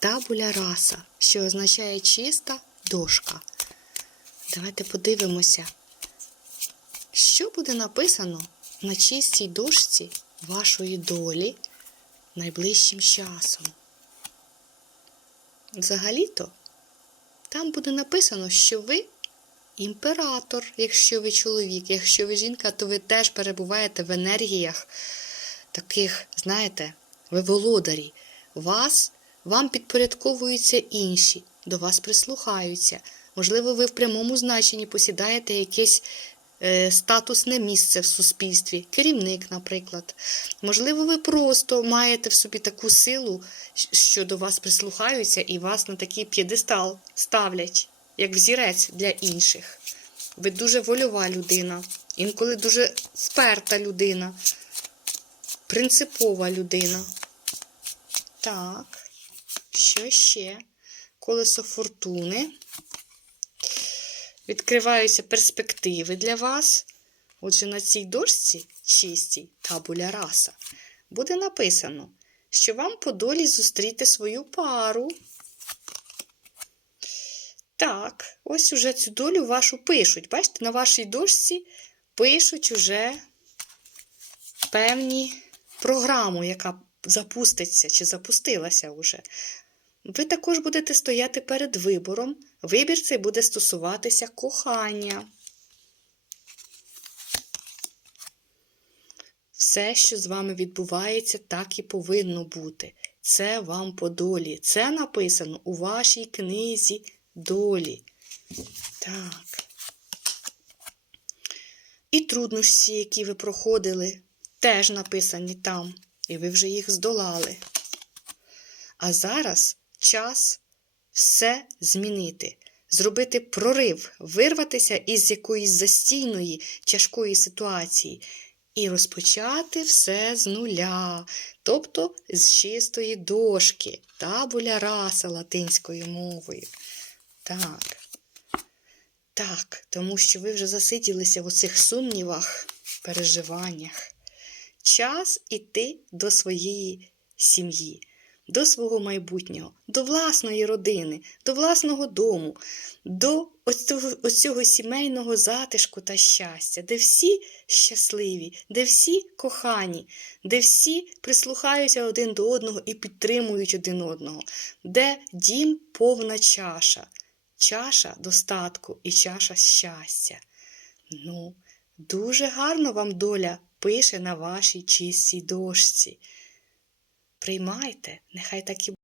табуля раса, що означає чиста дошка. Давайте подивимося, що буде написано на чистій дошці вашої долі найближчим часом. Взагалі-то там буде написано, що ви імператор, якщо ви чоловік, якщо ви жінка, то ви теж перебуваєте в енергіях таких, знаєте, ви володарі. Вас, вам підпорядковуються інші, до вас прислухаються. Можливо, ви в прямому значенні посідаєте якесь е, статусне місце в суспільстві, керівник, наприклад. Можливо, ви просто маєте в собі таку силу, що до вас прислухаються і вас на такий п'єдестал ставлять, як взірець для інших. Ви дуже вольова людина, інколи дуже вперта людина, принципова людина. Так, що ще? Колесо фортуни. Відкриваються перспективи для вас. Отже, на цій дошці чистій табуля раса буде написано, що вам по долі зустріти свою пару. Так, ось уже цю долю вашу пишуть. Бачите, на вашій дошці пишуть уже певні програму, яка запуститься чи запустилася вже. Ви також будете стояти перед вибором. Вибір цей буде стосуватися кохання. Все, що з вами відбувається, так і повинно бути. Це вам по долі. Це написано у вашій книзі долі. Так. І труднощі, які ви проходили, теж написані там, і ви вже їх здолали. А зараз час все змінити, зробити прорив, вирватися із якоїсь застійної, тяжкої ситуації і розпочати все з нуля, тобто з чистої дошки, табуля раса латинською мовою. Так. Так, тому що ви вже засиділися в оцих сумнівах, переживаннях. Час іти до своєї сім'ї, до свого майбутнього, до власної родини, до власного дому, до ось цього, сімейного затишку та щастя, де всі щасливі, де всі кохані, де всі прислухаються один до одного і підтримують один одного, де дім повна чаша, чаша достатку і чаша щастя. Ну, дуже гарно вам доля пише на вашій чистій дошці. Приймайте, нехай так і